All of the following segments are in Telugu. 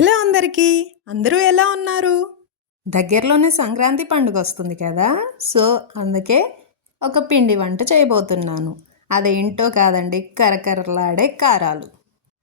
హలో అందరికీ, అందరూ ఎలా ఉన్నారు? దగ్గరలోనే సంక్రాంతి పండుగ వస్తుంది కదా. సో అందుకే ఒక పిండి వంట చేయబోతున్నాను. అదేంటో కాదండి, కరకరలాడే కారాలు.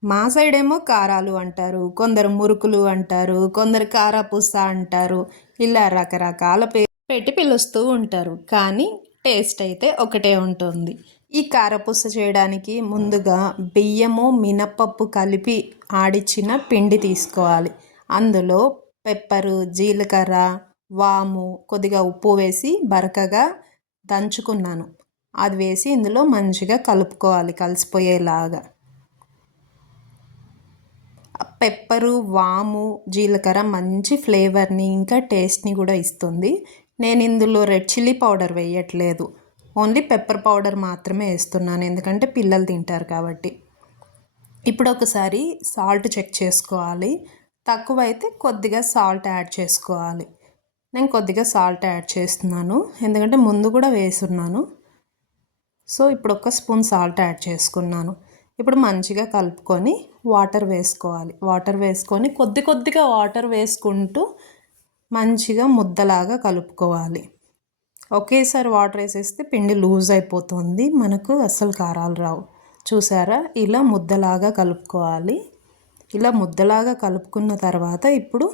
మా సైడ్ ఏమో కారాలు అంటారు, కొందరు మురుకులు అంటారు, కొందరు కారపూస అంటారు. ఇలా రకరకాల పేరు పెట్టి పిలుస్తూ ఉంటారు, కానీ టేస్ట్ అయితే ఒకటే ఉంటుంది. ఈ కారపూస చేయడానికి ముందుగా బియ్యము మినపప్పు కలిపి ఆడిచ్చిన పిండి తీసుకోవాలి. అందులో పెప్పరు, జీలకర్ర, వాము, కొద్దిగా ఉప్పు వేసి బరకగా దంచుకున్నాను. అది వేసి ఇందులో మంచిగా కలుపుకోవాలి, కలిసిపోయేలాగా. పెప్పరు, వాము, జీలకర్ర మంచి ఫ్లేవర్ని ఇంకా టేస్ట్ని కూడా ఇస్తుంది. నేను ఇందులో రెడ్ చిల్లీ పౌడర్ వేయట్లేదు, ఓన్లీ పెప్పర్ పౌడర్ మాత్రమే వేస్తున్నాను, ఎందుకంటే పిల్లలు తింటారు కాబట్టి. ఇప్పుడు ఒకసారి సాల్ట్ చెక్ చేసుకోవాలి. తక్కువైతే కొద్దిగా సాల్ట్ యాడ్ చేసుకోవాలి. నేను కొద్దిగా సాల్ట్ యాడ్ చేస్తున్నాను, ఎందుకంటే ముందు కూడా వేసున్నాను. సో ఇప్పుడు ఒక స్పూన్ సాల్ట్ యాడ్ చేసుకున్నాను. ఇప్పుడు మంచిగా కలుపుకొని వాటర్ వేసుకోవాలి. వాటర్ వేసుకొని కొద్దిగా వాటర్ వేసుకుంటూ మంచిగా ముద్దలాగా కలుపుకోవాలి. ఒకేసారి వాటర్ వేసేస్తే పిండి లూజ్ అయిపోతుంది, మనకు అస్సలు కారాలు రావు. చూసారా, ఇలా ముద్దలాగా కలుపుకోవాలి. ఇలా ముద్దలాగా కలుపుకున్న తర్వాత ఇప్పుడు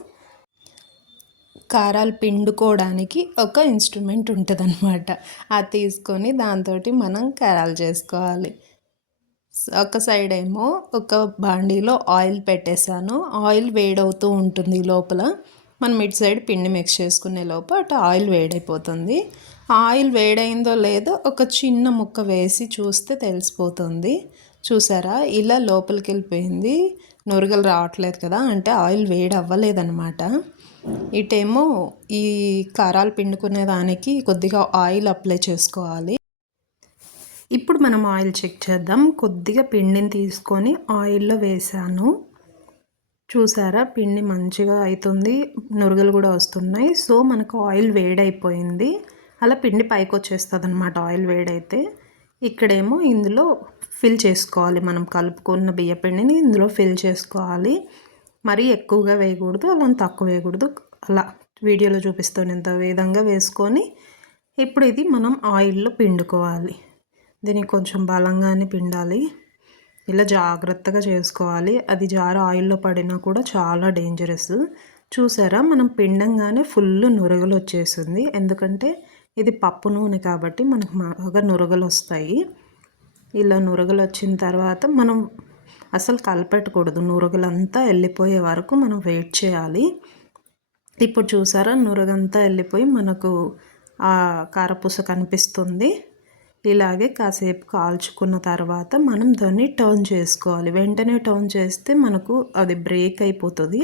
కారాలు పిండుకోవడానికి ఒక ఇన్స్ట్రుమెంట్ ఉంటుంది అన్నమాట. అది తీసుకొని దాంతో మనం కారాలు చేసుకోవాలి. ఒక సైడ్ ఏమో ఒక బాండీలో ఆయిల్ పెట్టేశాను. ఆయిల్ వేడవుతూ ఉంటుంది లోపల. మనం ఇటు సైడ్ పిండి మిక్స్ చేసుకునే లోపు అటు ఆయిల్ వేడైపోతుంది. ఆయిల్ వేడైందో లేదో ఒక చిన్న ముక్క వేసి చూస్తే తెలిసిపోతుంది. చూసారా, ఇలా లోపలికి వెళ్ళిపోయింది, నురగలు రావట్లేదు కదా, అంటే ఆయిల్ వేడి అవ్వలేదన్నమాట. ఇటేమో ఈ కారాలు పిండుకునే దానికి కొద్దిగా ఆయిల్ అప్లై చేసుకోవాలి. ఇప్పుడు మనం ఆయిల్ చెక్ చేద్దాం. కొద్దిగా పిండిని తీసుకొని ఆయిల్లో వేసాను. చూసారా, పిండి మంచిగా అవుతుంది, నురగలు కూడా వస్తున్నాయి. సో మనకు ఆయిల్ వేడైపోయింది, అలా పిండి పైకి వచ్చేస్తుంది అన్నమాట ఆయిల్ వేడైతే. ఇక్కడేమో ఇందులో ఫిల్ చేసుకోవాలి, మనం కలుపుకున్న బియ్య పిండిని ఇందులో ఫిల్ చేసుకోవాలి. మరీ ఎక్కువగా వేయకూడదు, అలా తక్కువ వేయకూడదు. అలా వీడియోలో చూపిస్తున్నంత విధంగా వేసుకొని ఇప్పుడు ఇది మనం ఆయిల్లో పిండుకోవాలి. దీనికి కొంచెం బలంగానే పిండాలి, ఇలా జాగ్రత్తగా చేసుకోవాలి. అది జార ఆయిల్లో పడినా కూడా చాలా డేంజరస్. చూసారా, మనం పిండంగానే ఫుల్ నురగలు వచ్చేసింది, ఎందుకంటే ఇది పప్పు నూనె కాబట్టి మనకు బాగా నురగలు వస్తాయి. ఇలా నురగలు వచ్చిన తర్వాత మనం అసలు కలపెట్టకూడదు, నురగలంతా వెళ్ళిపోయే వరకు మనం వెయిట్ చేయాలి. ఇప్పుడు చూసారా, నురగంతా వెళ్ళిపోయి మనకు ఆ కారపూస కనిపిస్తుంది. ఇలాగే కాసేపు కాల్చుకున్న తర్వాత మనం దాన్ని టర్న్ చేసుకోవాలి. వెంటనే టర్న్ చేస్తే మనకు అది బ్రేక్ అయిపోతుంది,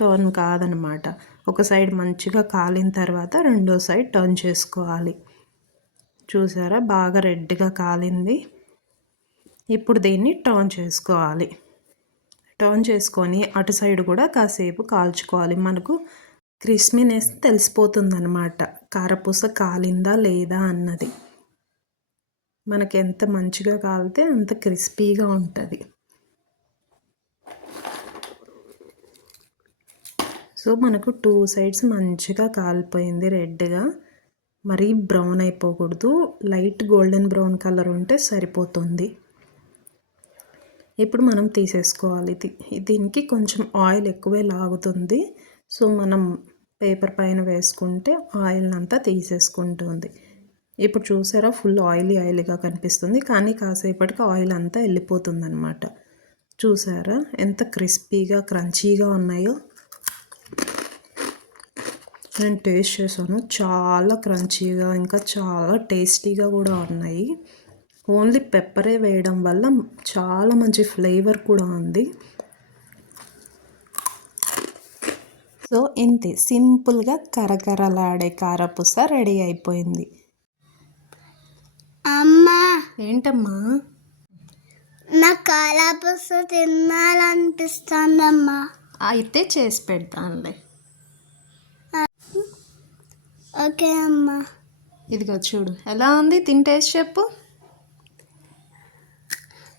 టర్న్ కాదనమాట. ఒక సైడ్ మంచిగా కాలిన తర్వాత రెండో సైడ్ టర్న్ చేసుకోవాలి. చూసారా, బాగా రెడ్గా కాలింది. ఇప్పుడు దీన్ని టర్న్ చేసుకోవాలి. టర్న్ చేసుకొని అటు సైడ్ కూడా కాసేపు కాల్చుకోవాలి. మనకు క్రిస్పీనెస్ తెలిసిపోతుంది అన్నమాట, కారపూస కాలిందా లేదా అన్నది. మనకి ఎంత మంచిగా కాలితే అంత క్రిస్పీగా ఉంటుంది. సో మనకు 2 సైడ్స్ మంచిగా కాలిపోయింది రెడ్గా, మరీ బ్రౌన్ అయిపోకూడదు, లైట్ గోల్డెన్ బ్రౌన్ కలర్ ఉంటే సరిపోతుంది. ఇప్పుడు మనం తీసేసుకోవాలి. దీనికి కొంచెం ఆయిల్ ఎక్కువే లాగుతుంది, సో మనం పేపర్ పైన వేసుకుంటే ఆయిల్ అంతా తీసేసుకుంటుంది. ఇప్పుడు చూసారా, ఫుల్ ఆయిలీగా కనిపిస్తుంది, కానీ కాసేపటికి ఆయిల్ అంతా వెళ్ళిపోతుంది అన్నమాట. చూసారా ఎంత క్రిస్పీగా క్రంచీగా ఉన్నాయో. నేను టేస్ట్ చేశాను, చాలా క్రంచీగా ఇంకా చాలా టేస్టీగా కూడా ఉన్నాయి. ఓన్లీ పెప్పరే వేయడం వల్ల చాలా మంచి ఫ్లేవర్ కూడా ఉంది. సో ఇంతే, సింపుల్గా కరకరలాడే కారపూస రెడీ అయిపోయింది. అమ్మా, ఏంటమ్మా? నాకు కారపూస తినాలనిపిస్తుందమ్మా. అయితే చేసి పెడతానులే. ఓకే అమ్మా. ఇదిగో చూడు, ఎలా ఉంది, తింటేసి చెప్పు.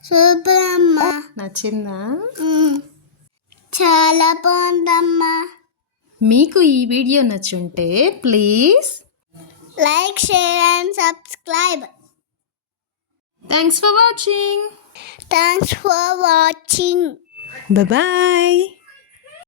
సూపర్ అమ్మా. నచ్చిందా? చాలా బాగుందమ్మా. మీకు ఈ వీడియో నచ్చుంటే please like, share and subscribe. Thanks for watching. Thanks for watching. Bye.